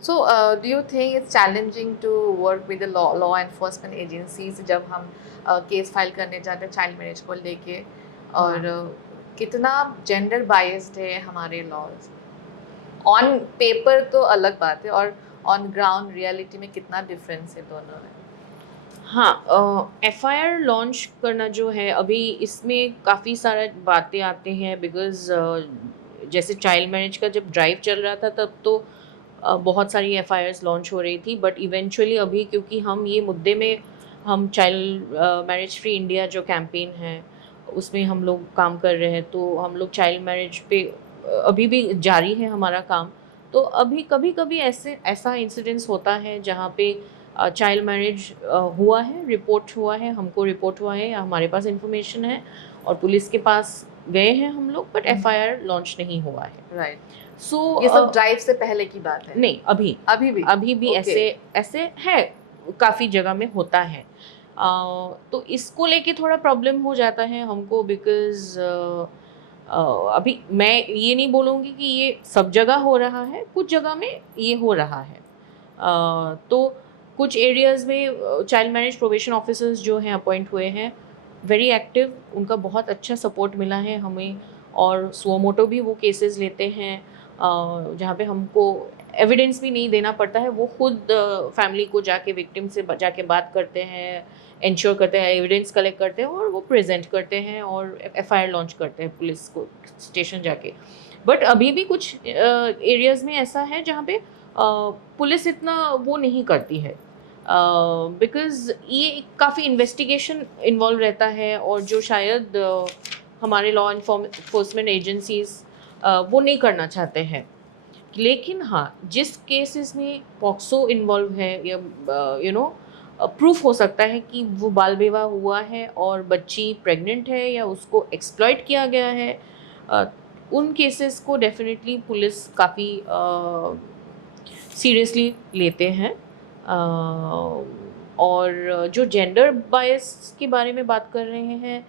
So, do you think it's challenging to work with the law enforcement agencies जब हम case file करने जाते हैं चाइल्ड मैरिज को लेके, और हाँ कितना जेंडर बाइस्ड है हमारे लॉज? ऑन पेपर तो अलग बात है, और ऑन ग्राउंड रियलिटी में कितना डिफरेंस है दोनों में? हाँ, एफआईआर लॉन्च करना जो है अभी इसमें काफ़ी सारा बातें आते हैं बिकॉज़ जैसे चाइल्ड मैरिज का जब ड्राइव चल रहा था तब तो बहुत सारी एफआईआर्स लॉन्च हो रही थी, बट इवेंचुअली अभी क्योंकि हम ये मुद्दे में हम चाइल्ड मैरिज फ्री इंडिया जो कैंपेन है उसमें हम लोग काम कर रहे हैं, तो हम लोग चाइल्ड मैरिज पे अभी भी जारी है हमारा काम। तो अभी कभी कभी ऐसा इंसिडेंस होता है जहाँ पे चाइल्ड मैरिज हुआ है, रिपोर्ट हुआ है, हमको रिपोर्ट हुआ है या हमारे पास इंफॉर्मेशन है और पुलिस के पास गए हैं हम लोग, बट एफआईआर लॉन्च नहीं हुआ है। राइट। सो ये सब ड्राइव से पहले की बात है? नहीं, अभी अभी भी? अभी भी ओके। ऐसे ऐसे है, काफ़ी जगह में होता है। तो इसको लेके थोड़ा प्रॉब्लम हो जाता है हमको बिकॉज़ अभी मैं ये नहीं बोलूँगी कि ये सब जगह हो रहा है, कुछ जगह में ये हो रहा है। तो कुछ एरियाज़ में चाइल्ड मैरिज प्रोबेशन ऑफिसर्स जो हैं अपॉइंट हुए हैं, वेरी एक्टिव, उनका बहुत अच्छा सपोर्ट मिला है हमें, और सुओ मोटो भी वो केसेस लेते हैं जहाँ पे हमको एविडेंस भी नहीं देना पड़ता है, वो खुद फैमिली को जाके विक्टिम से जाके बात करते हैं, इंश्योर करते हैं, एविडेंस कलेक्ट करते हैं और वो प्रेजेंट करते हैं और एफआईआर लॉन्च करते हैं पुलिस को स्टेशन जाके। बट अभी भी कुछ एरियाज़ में ऐसा है जहाँ पे पुलिस इतना वो नहीं करती है बिकॉज़ ये काफ़ी इन्वेस्टिगेशन इन्वॉल्व रहता है, और जो शायद हमारे लॉ इन्फोर्समेंट एजेंसीज वो नहीं करना चाहते हैं। लेकिन हाँ, जिस केसेस में पॉक्सो इन्वॉल्व है या प्रूफ हो सकता है कि वो बाल विवाह हुआ है और बच्ची प्रेग्नेंट है या उसको एक्सप्लॉइट किया गया है, अ, उन केसेस को डेफिनेटली पुलिस काफ़ी सीरियसली लेते हैं। और जो जेंडर बायस के बारे में बात कर रहे हैं,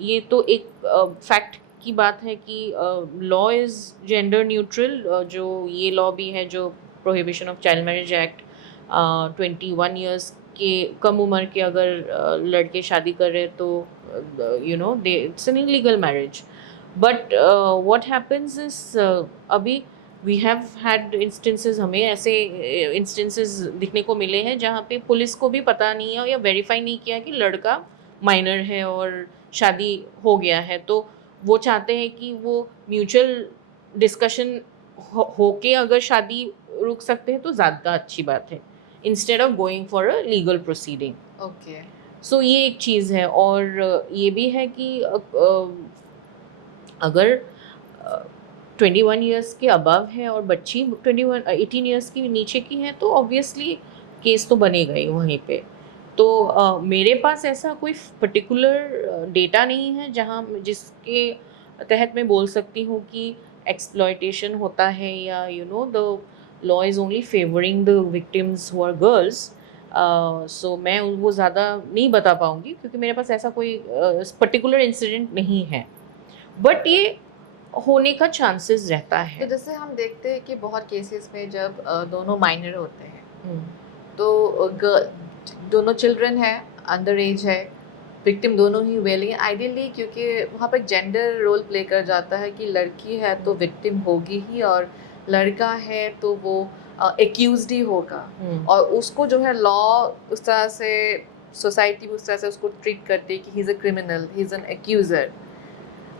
ये तो एक फैक्ट की बात है कि लॉ इज़ जेंडर न्यूट्रल। जो ये लॉ भी है जो prohibition of child marriage act, 21 years के कम उम्र के अगर लड़के शादी कर रहे हैं तो they it's an illegal marriage. But what happens is अभी वी हैव हैड इंस्टेंसेस, हमें ऐसे इंस्टेंसेस दिखने को मिले हैं जहाँ पे पुलिस को भी पता नहीं है या वेरीफाई नहीं किया कि लड़का माइनर है और शादी हो गया है, तो वो चाहते हैं कि वो म्यूचुअल डिस्कशन होके अगर शादी रुक सकते हैं तो ज़्यादा अच्छी बात है, instead of going for a legal proceeding. Okay. So ये एक चीज़ है, और ये भी है कि अगर 21 ईयर्स के अबव है और बच्ची 18 ईयर्स की नीचे की है तो ऑब्वियसली केस तो बनेगा ही वहीं पे। तो मेरे पास ऐसा कोई पर्टिकुलर डेटा नहीं है जहाँ जिसके तहत मैं बोल सकती हूँ कि एक्सप्लॉयटेशन होता है या the law is only favouring the victims who are girls. So मैं वो ज़्यादा नहीं बता पाऊँगी क्योंकि मेरे पास ऐसा कोई पर्टिकुलर इंसिडेंट नहीं है, बट ये होने का चांसेस रहता तो है। जैसे हम देखते हैं कि बहुत केसेस में जब दोनों माइनर होते हैं, हुँ, तो दोनों चिल्ड्रन है, अंडर एज है, विक्टिम दोनों ही हुए, लेकिन आइडियली क्योंकि वहाँ पर जेंडर रोल प्ले कर जाता है कि लड़की है तो विक्टिम होगी ही, और लड़का है तो वो एक्यूज्ड ही होगा, हुँ, और उसको जो है लॉ उस तरह से, सोसाइटी उस तरह से उसको ट्रीट करती है कि he is a criminal, he is an एक्यूजर।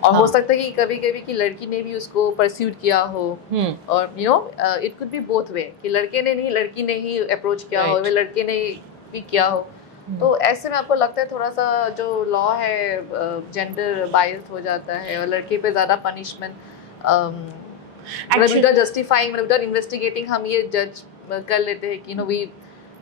और हो हाँ, सकता है कि कभी-कभी कि लड़की ने भी उसको परस्यूट किया हो, हुँ, और it could be both way कि लड़के ने नहीं, लड़की ने ही अप्रोच किया हो, राइट। या लड़के ने भी किया हो। हुँ, तो ऐसे में आपको लगता है थोड़ा-सा जो लॉ है जेंडर बायस्ड हो जाता है, और लड़के पे ज़्यादा पनिशमेंट, मतलब एक्चुअल विदाउट जस्टिफाइंग, मतलब विदाउट इन्वेस्टिगेटिंग हम ये जज कर लेते हैं कि वी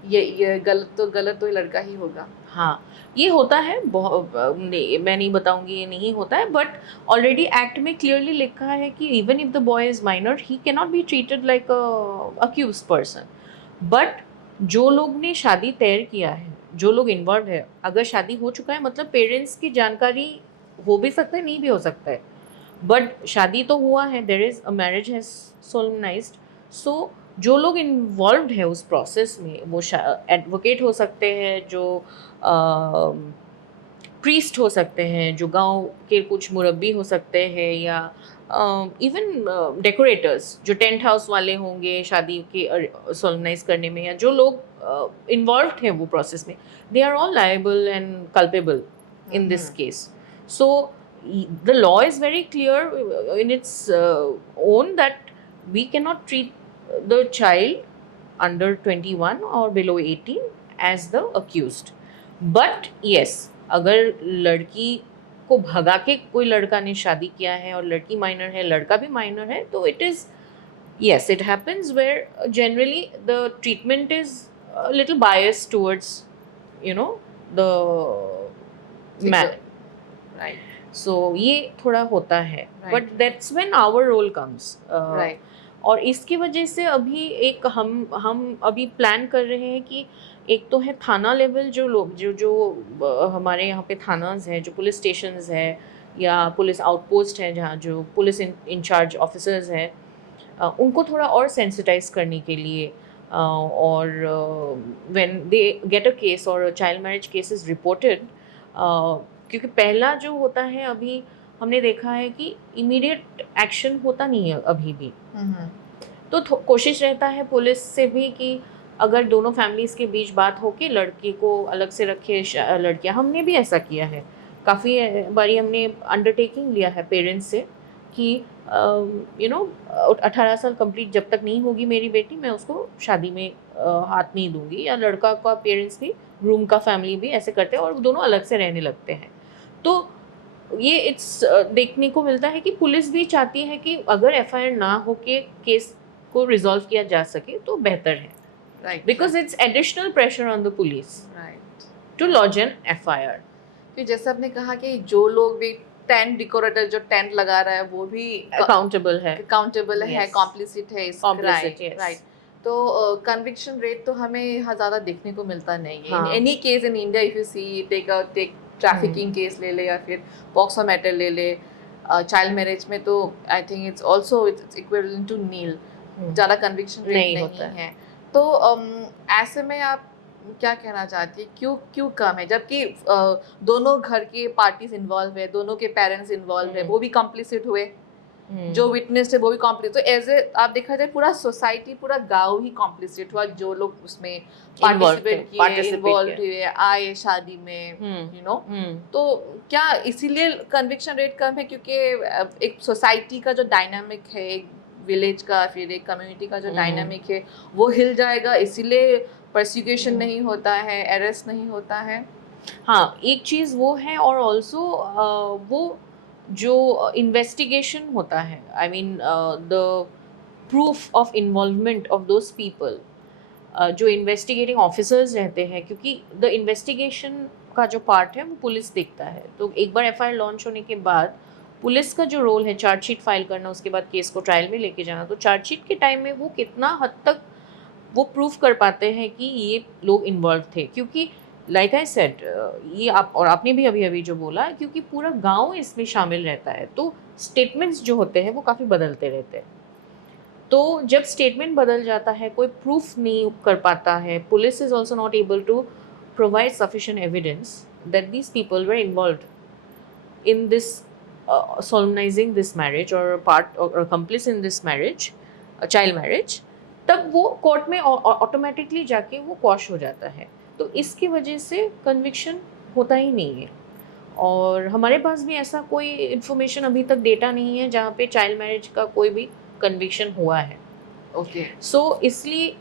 ये गलत तो ये लड़का ही होगा। हाँ, ये होता है नहीं, मैं नहीं बताऊँगी ये नहीं होता है, बट ऑलरेडी एक्ट में क्लियरली लिखा है कि even if the boy is minor he can not be treated like a accused person. But जो लोग ने शादी तय किया है, जो लोग इन्वॉल्व्ड है, अगर शादी हो चुका है मतलब पेरेंट्स की जानकारी हो भी सकता है, नहीं भी हो सकता है। बट शादी तो हुआ है, there is a marriage has solemnised. So जो लोग इन्वॉल्व्ड है उस प्रोसेस में, वो एडवोकेट हो सकते हैं, जो प्रीस्ट हो सकते हैं, जो गांव के कुछ मुरब्बी हो सकते हैं, या इवन डेकोरेटर्स जो टेंट हाउस वाले होंगे शादी के सोलनाइज करने में, या जो लोग इन्वॉल्व्ड हैं वो प्रोसेस में, they are all liable and culpable in this case. So the law is very clear in its own that we cannot treat the child under 21 or below 18 as the accused. But yes, अगर लड़की को भगा के कोई लड़का ने शादी किया है और लड़की माइनर है, लड़का भी माइनर है, तो it is, yes, it happens where generally the treatment is a little biased towards, you know, the man. Right. So ये थोड़ा होता है, Right. but that's when our role comes. Right. और इसकी वजह से अभी एक हम अभी प्लान कर रहे हैं कि एक तो है थाना लेवल, जो लोग जो हमारे यहाँ पे थानाज हैं, जो पुलिस स्टेशंस है या पुलिस आउटपोस्ट है, जहाँ जो पुलिस इंचार्ज ऑफिसर्स हैं, उनको थोड़ा और सेंसिटाइज करने के लिए, और when they get a case और child marriage case is reported, क्योंकि पहला जो होता है, अभी हमने देखा है कि इमीडिएट एक्शन होता नहीं है अभी भी। तो कोशिश रहता है पुलिस से भी कि अगर दोनों फैमिलीज़ के बीच बात हो कि लड़की को अलग से रखे, लड़कियां, हमने भी ऐसा किया है, काफ़ी बारी हमने अंडरटेकिंग लिया है पेरेंट्स से कि 18 साल कंप्लीट जब तक नहीं होगी मेरी बेटी, मैं उसको शादी में हाथ नहीं दूंगी, या लड़का का पेरेंट्स भी, ग्रूम का फैमिली भी ऐसे करते हैं और दोनों अलग से रहने लगते हैं। तो ये इट्स देखने को मिलता है कि पुलिस भी चाहती है कि अगर एफआईआर ना हो के केस को रिजॉल्व किया जा सके तो बेहतर है, Right. Because it's additional pressure on the police Right. To launch an FIR. कि जैसे आपने कहा कि जो लोग भी टेंट डेकोरेटर जो टेंट लगा रहा है वो भी अकाउंटेबल है, है, कॉम्प्लिसिट है इस Complicit, yes. राइट। तो कन्विक्शन रेट तो हमें यहाँ ज़्यादा देखने को मिलता नहीं है। हाँ. In any case in India, if you see take trafficking case ले ले या फिर पॉक्सो मैटर ले ले, चाइल्ड मैरिज में तो I think it's also it's equivalent to nil, ज़्यादा कन्विक्शन रेट नहीं होता है। तो ऐसे में आप क्या कहना चाहती है, क्यों कम है, जबकि दोनों घर के पार्टीज इन्वॉल्व है, दोनों के पेरेंट्स इन्वॉल्व है, वो भी कॉम्प्लिसिट हुए, जो विटनेस है वो भी कॉम्प्लिसिट, तो एज ए आप देखा जाए पूरा सोसाइटी, पूरा गांव ही कॉम्प्लिसिट हुआ, जो लोग उसमें पार्टिसिपेट किए, इन्वॉल्व हुए, आए शादी में, यू नो। तो क्या इसीलिए कन्विक्शन रेट कम है, क्योंकि एक सोसाइटी का जो डायनामिक है, एक विलेज का फिर एक कम्युनिटी का जो डायनामिक है वो हिल जाएगा, इसीलिए परसिक्यूशन नहीं होता है, अरेस्ट नहीं होता है? हाँ, एक चीज़ वो है, और ऑल्सो वो जो इन्वेस्टिगेशन होता है, I mean the proof of involvement of those people, जो इन्वेस्टिगेटिंग ऑफिसर्स रहते हैं, क्योंकि द इन्वेस्टिगेशन का जो पार्ट है वो पुलिस देखता है। तो एक बार एफआईआर लॉन्च होने के बाद पुलिस का जो रोल है चार्जशीट फाइल करना, उसके बाद केस को ट्रायल में लेके जाना, तो चार्जशीट के टाइम में वो कितना हद तक वो प्रूफ कर पाते हैं कि ये लोग इन्वॉल्व थे, क्योंकि लाइक आई सेड, ये आप और आपने भी अभी अभी जो बोला, क्योंकि पूरा गांव इसमें शामिल रहता है, तो स्टेटमेंट्स जो होते हैं वो काफ़ी बदलते रहते हैं। तो जब स्टेटमेंट बदल जाता है, कोई प्रूफ नहीं कर पाता है, police is also not able to provide sufficient evidence that these people were involved in this solemnizing this marriage or part or accomplice in this marriage, child marriage, तब वो कोर्ट में ऑटोमेटिकली जाके वो quash हो जाता है। तो इसकी वजह से कन्विक्शन होता ही नहीं है, और हमारे पास भी ऐसा कोई इन्फॉर्मेशन अभी तक डेटा नहीं है जहाँ पे चाइल्ड मैरिज का कोई भी कन्विक्शन हुआ है। ओके। सो इसलिए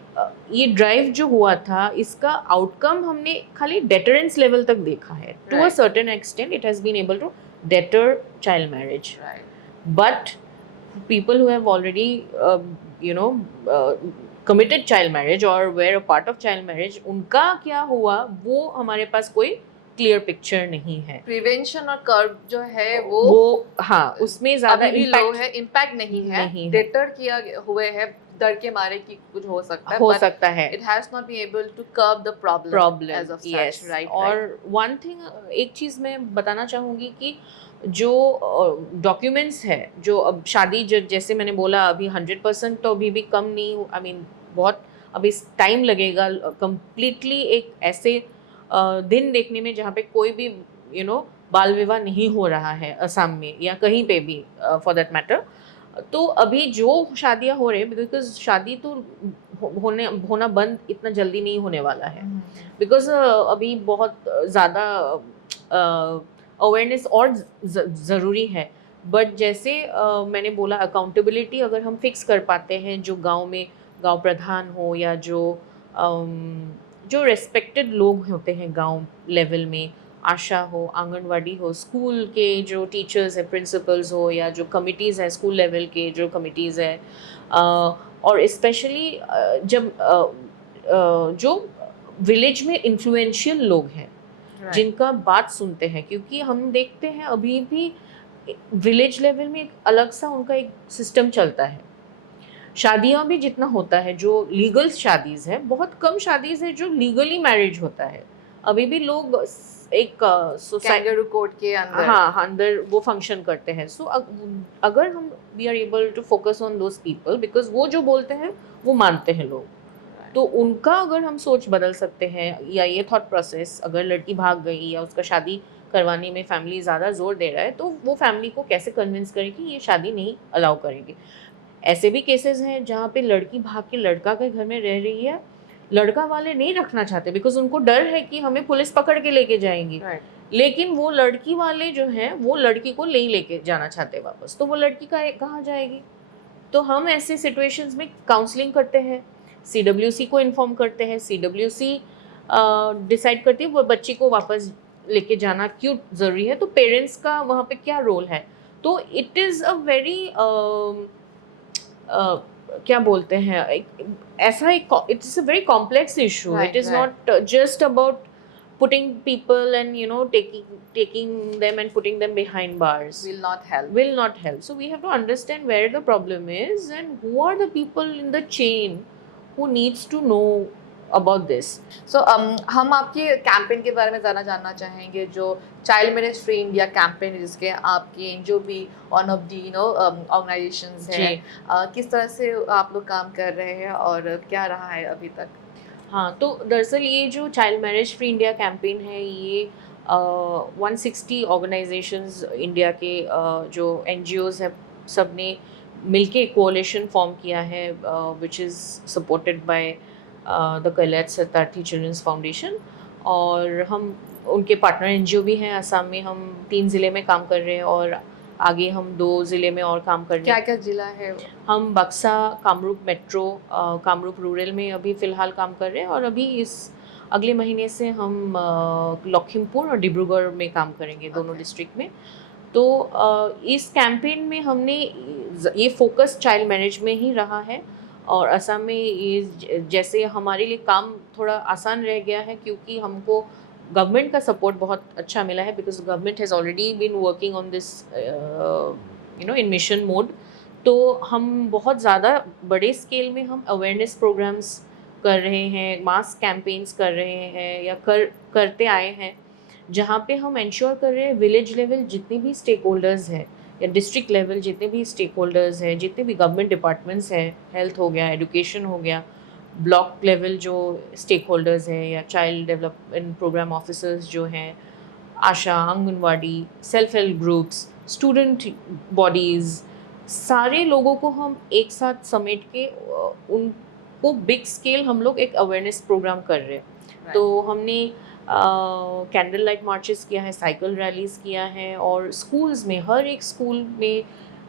ये ड्राइव जो हुआ था, इसका आउटकम हमने खाली डेटरेंस लेवल तक देखा है। To a certain extent it has been able to deter child marriage, but people who have already committed child marriage or were a part of child marriage, उनका क्या हुआ वो हमारे पास कोई क्लियर पिक्चर नहीं है। प्रिवेंशन और कर्व जो है वो हाँ, उसमें ज्यादा इम्पैक्ट नहीं है, डेटर किया हुए है डर के मारे कि कुछ हो सकता है, it has not been able to curb the problem as of such, right? और one thing, एक चीज़ मैं बताना चाहूँगी कि जो डॉक्यूमेंट्स है, जो अब शादी जैसे मैंने बोला अभी 100% तो अभी भी कम नहीं, आई मीन बहुत अभी टाइम लगेगा कंप्लीटली एक ऐसे दिन देखने में जहाँ पे कोई भी बाल विवाह नहीं हो रहा है असम में या कहीं पे भी फॉर दैट मैटर। तो अभी जो शादियां हो रही है, बिकॉज शादी तो होना बंद इतना जल्दी नहीं होने वाला है, बिकॉज अभी बहुत ज़्यादा अवेयरनेस और ज़रूरी है। बट जैसे मैंने बोला, अकाउंटेबिलिटी अगर हम फिक्स कर पाते हैं, जो गांव में गांव प्रधान हो या जो रेस्पेक्टेड लोग होते हैं गांव लेवल में, आशा हो, आंगनवाड़ी हो, स्कूल के जो टीचर्स हैं, प्रिंसिपल्स हो, या जो कमिटीज़ हैं स्कूल लेवल के जो कमिटीज़ हैं, और स्पेशली जब जो विलेज में इन्फ्लुएंशियल लोग हैं जिनका बात सुनते हैं, क्योंकि हम देखते हैं अभी भी विलेज लेवल में एक अलग सा उनका एक सिस्टम चलता है। शादियां भी जितना होता है जो लीगल शादीज है, बहुत कम शादीज है जो लीगली मैरिज होता है। अभी भी लोग एक कैंगरू कोर्ट के अंदर, हाँ, अंदर वो फंक्शन करते हैं। सो अगर हम we are able to focus on those people, because वो जो बोलते हैं वो मानते हैं लोग, तो उनका अगर हम सोच बदल सकते हैं, या ये थॉट प्रोसेस, अगर लड़की भाग गई या उसका शादी करवाने में फैमिली ज़्यादा जोर दे रहा है, तो वो फैमिली को कैसे कन्विंस करें कि ये शादी नहीं अलाउ करेंगे। ऐसे भी केसेस हैं जहाँ पे लड़की भाग के लड़का के घर में रह रही है, लड़का वाले नहीं रखना चाहते बिकॉज उनको डर है कि हमें पुलिस पकड़ के लेके जाएंगी, लेकिन वो लड़की वाले जो हैं वो लड़की को नहीं लेके जाना चाहते वापस, तो वो लड़की कहाँ जाएगी। तो हम ऐसे सिचुएशंस में काउंसलिंग करते हैं, CWC को इन्फॉर्म करते हैं, CWC डिसाइड करती है वो बच्ची को वापस लेके जाना क्यों ज़रूरी है, तो पेरेंट्स का वहाँ पे क्या रोल है। तो इट इज़ अ वेरी क्या बोलते हैं, ऐसा एक it's a very complex issue. It is not just about putting people and taking them and putting them behind bars will not help. So we have to understand where the problem is and who are the people in the chain who needs to know about this. So हम आपके campaign के बारे में ज़्यादा जानना चाहेंगे, जो child marriage free India campaign है, जिसके आपके जो भी वन ऑफ दी ऑर्गेनाइजेशंस हैं, किस तरह से आप लोग काम कर रहे हैं और क्या रहा है अभी तक? हाँ, तो दरअसल ये जो child marriage free India campaign है, ये 160 ऑर्गेनाइजेशंस इंडिया के जो NGOs हैं सब ने मिलके कोalition फॉर्म किया है, which is supported by the Kailash Satyarthi children's foundation, और हम उनके पार्टनर NGO भी हैं। असम में हम 3 ज़िले में काम कर रहे हैं और आगे हम 2 ज़िले में और काम करने। क्या क्या ज़िला है? हम बक्सा, कामरूप मेट्रो, कामरूप रूरल में अभी फ़िलहाल काम कर रहे हैं, और अभी इस अगले महीने से हम लखीमपुर और डिब्रूगढ़ में काम करेंगे, दोनों डिस्ट्रिक्ट में। तो इस कैंपेन में हमने ये फोकस चाइल्ड मैरिज में ही रहा है, और असम में ये जैसे हमारे लिए काम थोड़ा आसान रह गया है, क्योंकि हमको गवर्नमेंट का सपोर्ट बहुत अच्छा मिला है, because government has already been working on this in mission mode. तो हम बहुत ज़्यादा बड़े स्केल में हम अवेयरनेस प्रोग्राम्स कर रहे हैं, मास कैंपेन्स कर रहे हैं, या करते आए हैं, जहाँ पे हम इंश्योर कर रहे हैं विलेज लेवल जितने भी स्टेक होल्डर्स हैं, या डिस्ट्रिक्ट लेवल जितने भी स्टेक होल्डर्स हैं, जितने भी गवर्नमेंट डिपार्टमेंट्स हैं, हेल्थ हो गया, एजुकेशन हो गया, ब्लॉक लेवल जो स्टेक होल्डर्स हैं, या चाइल्ड डेवलपमेंट प्रोग्राम ऑफिसर्स जो हैं, ASHA, anganwadi, self help groups, student bodies, सारे लोगों को हम एक साथ समेट के उनको बिग स्केल हम लोग एक अवेयरनेस प्रोग्राम कर रहे हैं। तो हमने कैंडल लाइट मार्चेस किया है, साइकिल रैलीज़ किया है, और स्कूल्स में, हर एक स्कूल में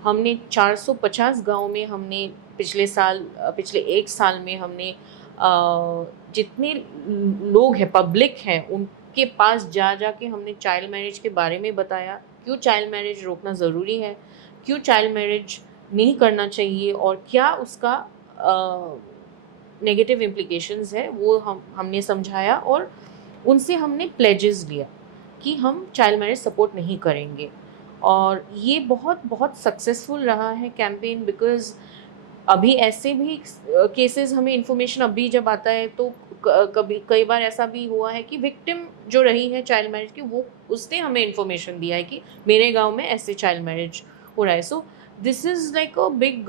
हमने 450 गांव में हमने पिछले 1 साल में हमने जितने लोग हैं, पब्लिक हैं, उनके पास जा के हमने चाइल्ड मैरिज के बारे में बताया, क्यों चाइल्ड मैरिज रोकना ज़रूरी है, क्यों चाइल्ड मैरिज नहीं करना चाहिए, और क्या उसका नेगेटिव इम्प्लिकेशंस है, वो हमने समझाया, और उनसे हमने प्लेजेस लिया कि हम चाइल्ड मैरिज सपोर्ट नहीं करेंगे। और ये बहुत बहुत सक्सेसफुल रहा है कैंपेन, बिकॉज़ अभी ऐसे भी केसेस हमें इन्फॉर्मेशन अभी जब आता है, तो कई बार ऐसा भी हुआ है कि विक्टिम जो रही है चाइल्ड मैरिज की, वो उसने हमें इन्फॉर्मेशन दिया है कि मेरे गांव में ऐसे चाइल्ड मैरिज हो रहा है। So this is like a big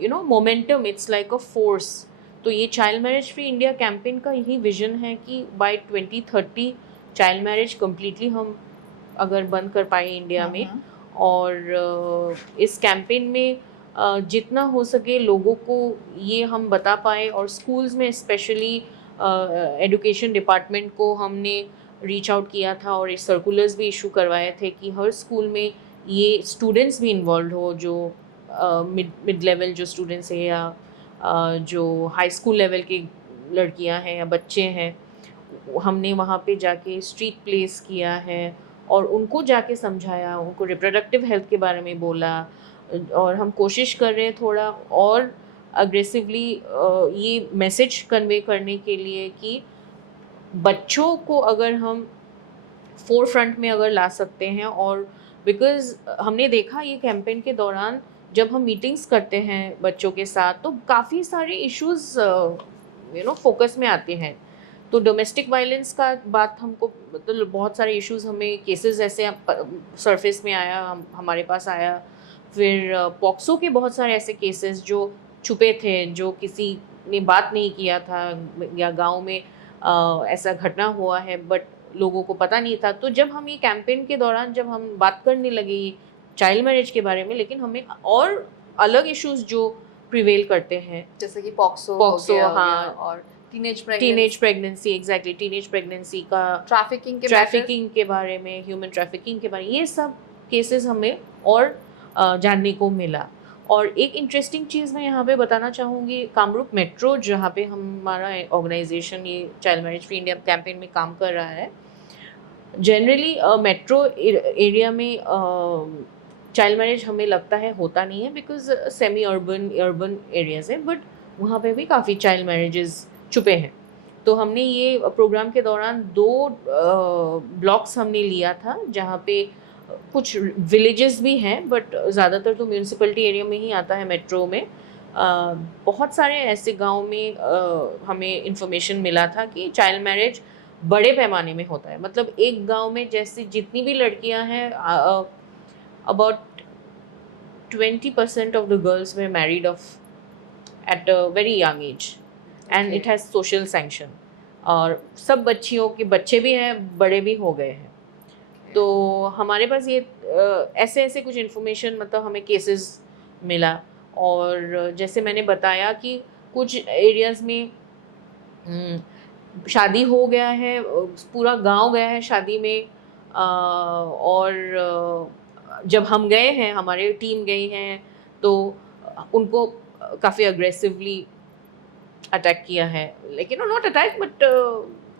momentum, it's like a force. तो ये child marriage free India campaign का यही विजन है कि बाय 2030 चाइल्ड मैरिज कम्प्लीटली हम अगर बंद कर पाए इंडिया में, और इस कैंपेन में जितना हो सके लोगों को ये हम बता पाए, और स्कूल्स में स्पेशली एजुकेशन डिपार्टमेंट को हमने रीच आउट किया था और इस सर्कुलर्स भी इशू करवाए थे कि हर स्कूल में ये स्टूडेंट्स भी इन्वॉल्व हो, जो मिड लेवल जो स्टूडेंट्स हैं या जो हाई स्कूल लेवल की लड़कियां हैं या बच्चे हैं। हमने वहाँ पे जाके स्ट्रीट प्लेस किया है और उनको जाके समझाया, उनको रिप्रोडक्टिव हेल्थ के बारे में बोला, और हम कोशिश कर रहे हैं थोड़ा और अग्रेसिवली ये मैसेज कन्वे करने के लिए कि बच्चों को अगर हम फोर फ्रंट में अगर ला सकते हैं, और बिकॉज हमने देखा ये कैंपेन के दौरान जब हम मीटिंग्स करते हैं बच्चों के साथ तो काफ़ी सारे इश्यूज फोकस में आते हैं। तो डोमेस्टिक वायलेंस का बात हमको, मतलब बहुत सारे इश्यूज हमें केसेस ऐसे सरफेस में आया, हमारे पास आया। फिर पॉक्सो के बहुत सारे ऐसे केसेस जो छुपे थे, जो किसी ने बात नहीं किया था, या गांव में ऐसा घटना हुआ है बट लोगों को पता नहीं था। तो जब हम ये कैंपेन के दौरान जब हम बात करने लगे चाइल्ड मैरिज के बारे में, लेकिन हमें और अलग इश्यूज जो प्रिवेल करते हैं जैसे कि पॉक्सो हो गया, हाँ, और teenage pregnancy, exactly teenage pregnancy का, ट्रैफिकिंग के बारे में, ह्यूमन ट्रैफिकिंग के बारे में, ये सब केसेस हमें और जानने को मिला। और एक इंटरेस्टिंग चीज़ मैं यहाँ पे बताना चाहूँगी, कामरूप मेट्रो जहाँ पे हमारा ऑर्गेनाइजेशन ये child marriage free India campaign में काम कर रहा है, जनरली मेट्रो एरिया में चाइल्ड मैरिज हमें लगता है होता नहीं है बिकॉज सेमी अर्बन एरियाज है, बट वहाँ पे भी काफ़ी चाइल्ड मैरिजेस छुपे हैं। तो हमने ये प्रोग्राम के दौरान 2 ब्लॉक्स हमने लिया था जहाँ पे कुछ विलेजेस भी हैं, बट ज़्यादातर तो म्यूनसिपलिटी एरिया में ही आता है मेट्रो में। बहुत सारे ऐसे गांव में हमें इंफॉर्मेशन मिला था कि चाइल्ड मैरिज बड़े पैमाने में होता है। मतलब एक गांव में जैसे जितनी भी लड़कियां हैं, about 20% of the girls way married of at a very young age, and it has social sanction. और सब बच्चियों के बच्चे भी हैं, बड़े भी हो गए हैं। तो हमारे पास ये ऐसे ऐसे कुछ इन्फॉर्मेशन, मतलब हमें केसेस मिला। और जैसे मैंने बताया कि कुछ एरियाज़ में शादी हो गया है, पूरा गांव गया है शादी में, और जब हम गए हैं, हमारे टीम गई हैं, तो उनको काफ़ी अग्रेसिवली अटैक किया है, लेकिन नॉट अटैक बट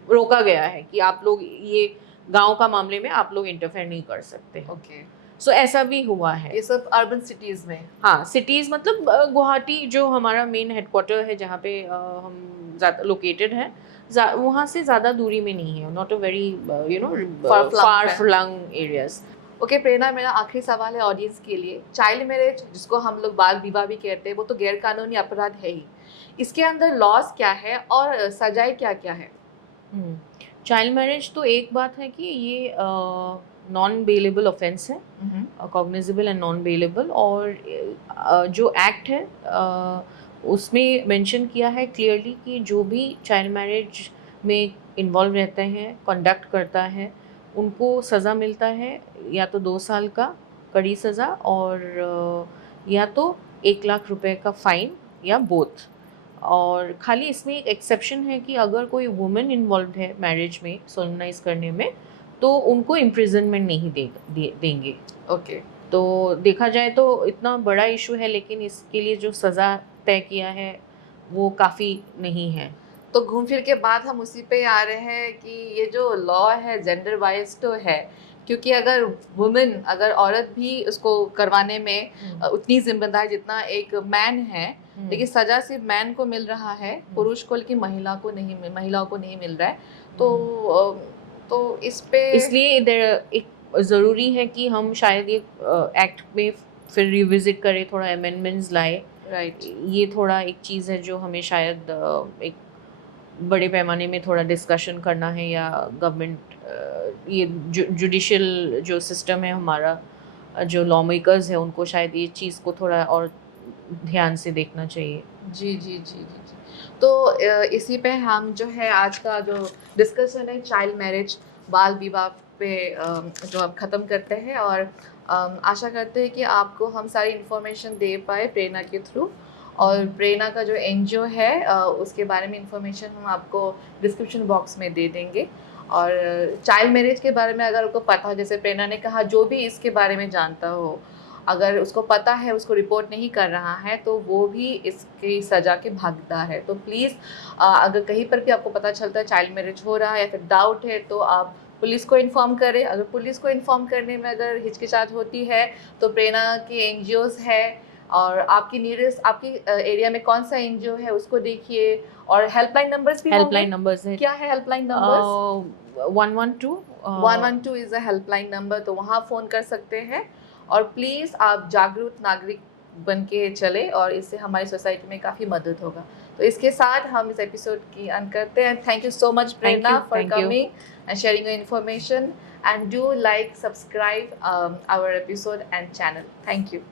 रोका गया है कि आप लोग ये गांव का मामले में आप लोग इंटरफेयर नहीं कर सकते। ओके, सो ऐसा भी हुआ है। ये सब अर्बन सिटीज में? हाँ, सिटीज़ मतलब गुवाहाटी जो हमारा मेन हेडक्वार्टर है, जहाँ पे हम ज़्यादा लोकेटेड है, वहाँ से ज़्यादा दूरी में नहीं है, not a very far flung areas. Okay Prerna, मेरा आखिरी सवाल है ऑडियंस के लिए। चाइल्ड मैरिज, जिसको हम लोग बाल विवाह भी कहते हैं, वो तो गैर कानूनी अपराध है ही। इसके अंदर लॉस क्या है और सजाएं क्या क्या है? चाइल्ड मैरिज तो एक बात है कि ये नॉन बेलेबल ऑफेंस है, कॉग्निजेबल एंड नॉन बेलेबल। और जो एक्ट है उसमें मेंशन किया है क्लियरली कि जो भी चाइल्ड मैरिज में इन्वॉल्व रहते हैं, कंडक्ट करता है, उनको सज़ा मिलता है या तो 2 साल का कड़ी सज़ा, और या तो 1 लाख रुपए का फ़ाइन, या बोथ। और खाली इसमें एक एक्सेप्शन है कि अगर कोई वुमेन इन्वॉल्व है मैरिज में सोलमनाइज करने में, तो उनको इम्प्रिजनमेंट नहीं देंगे। ओके, तो देखा जाए तो इतना बड़ा इशू है, लेकिन इसके लिए जो सज़ा तय किया है वो काफ़ी नहीं है। तो घूम फिर के बाद हम उसी पे आ रहे हैं कि ये जो लॉ है जेंडर वाइज तो है, क्योंकि अगर वुमेन, अगर औरत भी उसको करवाने में उतनी जिम्मेदार जितना एक मैन है, लेकिन सजा सिर्फ मैन को मिल रहा है, पुरुष को, लेकिन महिलाओं को नहीं मिल रहा है। तो इस पे इसलिए एक ज़रूरी है कि हम शायद ये एक्ट में फिर रिविजिट करें, थोड़ा अमेंडमेंट्स लाए। राइट, ये थोड़ा एक चीज़ है जो हमें शायद एक बड़े पैमाने में थोड़ा डिस्कशन करना है, या गवर्नमेंट, ये जुडिशियल जो सिस्टम है हमारा, जो लॉ मेकर्स है, उनको शायद ये चीज़ को थोड़ा और ध्यान से देखना चाहिए। जी, जी, जी, जी, जी। तो इसी पे हम जो है आज का जो डिस्कशन है चाइल्ड मैरिज, बाल विवाह पे जो हम ख़त्म करते हैं और आशा करते हैं कि आपको हम सारी इन्फॉर्मेशन दे पाए प्रेरणा के थ्रू। और प्रेरणा का जो एनजीओ है उसके बारे में इन्फॉर्मेशन हम आपको डिस्क्रिप्शन बॉक्स में दे देंगे। और चाइल्ड मैरिज के बारे में अगर आपको पता हो, जैसे प्रेरणा ने कहा, जो भी इसके बारे में जानता हो, अगर उसको पता है, उसको रिपोर्ट नहीं कर रहा है, तो वो भी इसकी सज़ा के भागीदार है। तो प्लीज़ अगर कहीं पर भी आपको पता चलता है चाइल्ड मैरिज हो रहा है या फिर डाउट है, तो आप पुलिस को इन्फॉर्म करें। अगर पुलिस को इन्फॉर्म करने में अगर हिचकिचाहट होती है, तो प्रेरणा की एनजीओज़ है और आपकी नियरेस्ट आपकी एरिया में कौन सा एनजीओ है उसको देखिए। और हेल्पलाइन नंबर्स भी होंगे। हेल्पलाइन नंबर्स है क्या है helpline numbers? 112 112 is a helpline number, तो वहाँ फ़ोन कर सकते हैं। और प्लीज़ आप जागरूक नागरिक बन के चले और इससे हमारी सोसाइटी में काफ़ी मदद होगा। तो इसके साथ हम इस एपिसोड की अंत करते हैं। Thank you so much Prerna for thank you. Coming and sharing your information, and do like, subscribe our episode and channel. Thank you.